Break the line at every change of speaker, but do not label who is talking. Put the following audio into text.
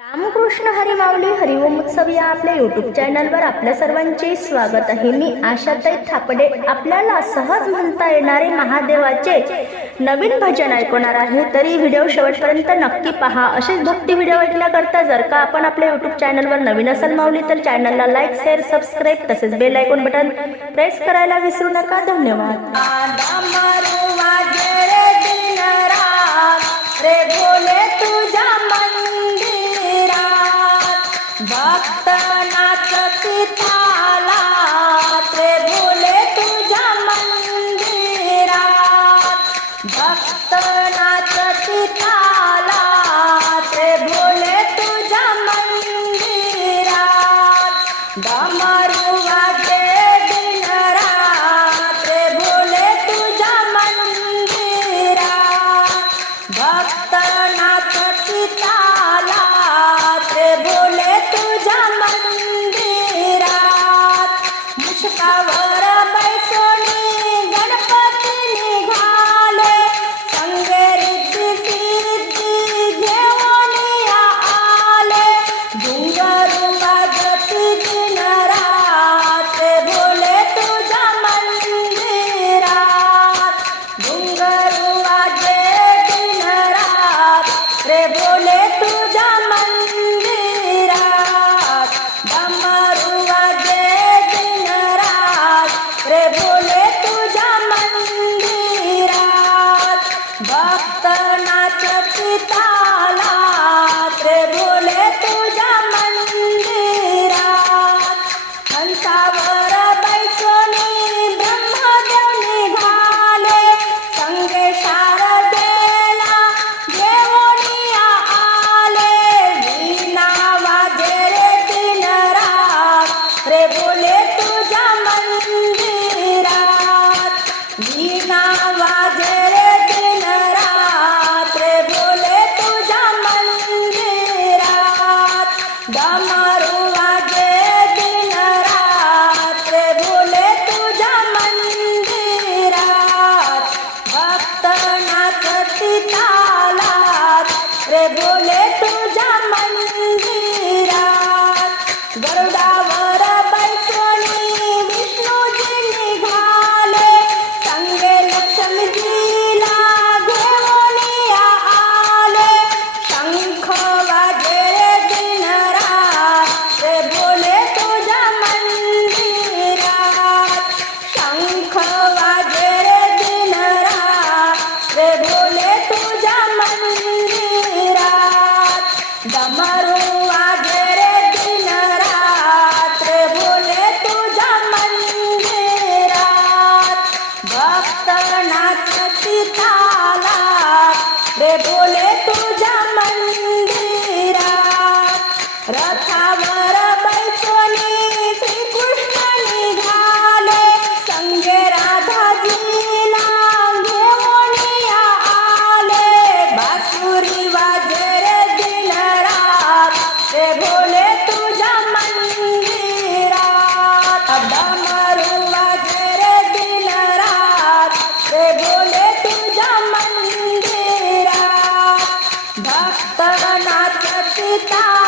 रामकृष्ण हरी माऊली हरिओम उत्सव या आपल्या युट्यूब चॅनलवर आपल्या सर्वांचे स्वागत आहे. मी आशाताई थापडे. आपल्याला सहज म्हणता येणारे महादेवाचे नवीन भजन ऐकवणार आहे. तरी व्हिडिओ शेवटपर्यंत नक्की पहा. असेच भक्ती व्हिडिओ ऐकण्याकरता जर का आपण आपल्या युट्यूब चॅनलवर नवीन असाल माऊली तर चॅनलला लाईक शेअर सबस्क्राईब तसेच बेल ऐकून बटन प्रेस करायला विसरू नका. धन्यवाद. Bye. भक्त नाचताला रे बोले तुझ्या मंदिरात. हंसावर बैसोनी ब्रह्मदेव निघाले संगे शारदेला घेऊनिया आले. वीणा वाजे रे दिन रात रे बोले तुझ्या मंदिरात. डमरू वाजे रे बोले तुझ्या मंदिरा भक्त नाथ पिता